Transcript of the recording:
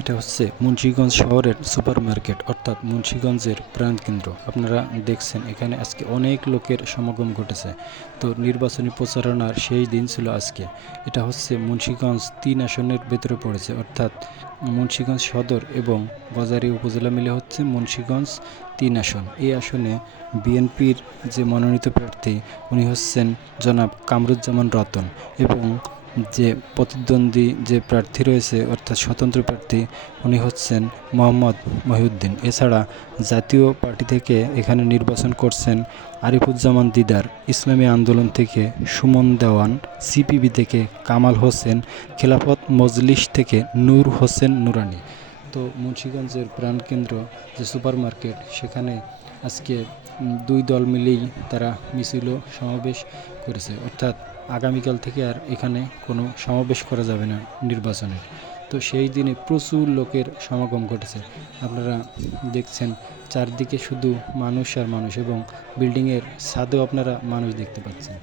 এটা হচ্ছে মুন্সিগঞ্জ শহরের সুপার মার্কেট অর্থাৎ মুন্সিগঞ্জের প্রাণকেন্দ্র। আপনারা দেখছেন এখানে আজকে অনেক লোকের সমাগম ঘটেছে। তো নির্বাচনী প্রচারণার সেই দিন ছিল আজকে। এটা হচ্ছে মুন্সিগঞ্জ ৩ আসনের ভেতরে পড়েছে, অর্থাৎ মুন্সিগঞ্জ সদর এবং গজারিয়া উপজেলা মিলে হচ্ছে মুন্সিগঞ্জ ৩ আসন। এই আসনে বিএনপির যে মনোনীত প্রার্থী উনি হচ্ছেন জনাব কামরুজ্জামান রতন, এবং যে প্রতিদ্বন্দ্বী যে প্রার্থী রয়েছে অর্থাৎ স্বতন্ত্র প্রার্থী উনি হচ্ছেন মোহাম্মদ মহিউদ্দিন। এছাড়া জাতীয় পার্টি থেকে এখানে নির্বাচন করছেন আরিফুজ্জামান দিদার, ইসলামী আন্দোলন থেকে সুমন দেওয়ান, সিপিবি থেকে কামাল হোসেন, খেলাফত মজলিস থেকে নূর হোসেন নুরানি। তো মুন্সিগঞ্জের প্রাণকেন্দ্র যে সুপার মার্কেট, সেখানে আজকে দুই দল মিলেই তারা মিছিল সমাবেশ করেছে, অর্থাৎ আগামীকাল থেকে আর এখানে কোনো সমাবেশ করা যাবে না নির্বাচনের। তো সেই দিনে প্রচুর লোকের সমাগম ঘটেছে। আপনারা দেখছেন চারদিকে শুধু মানুষ আর মানুষ, এবং বিল্ডিংয়ের ছাদেও আপনারা মানুষ দেখতে পাচ্ছেন।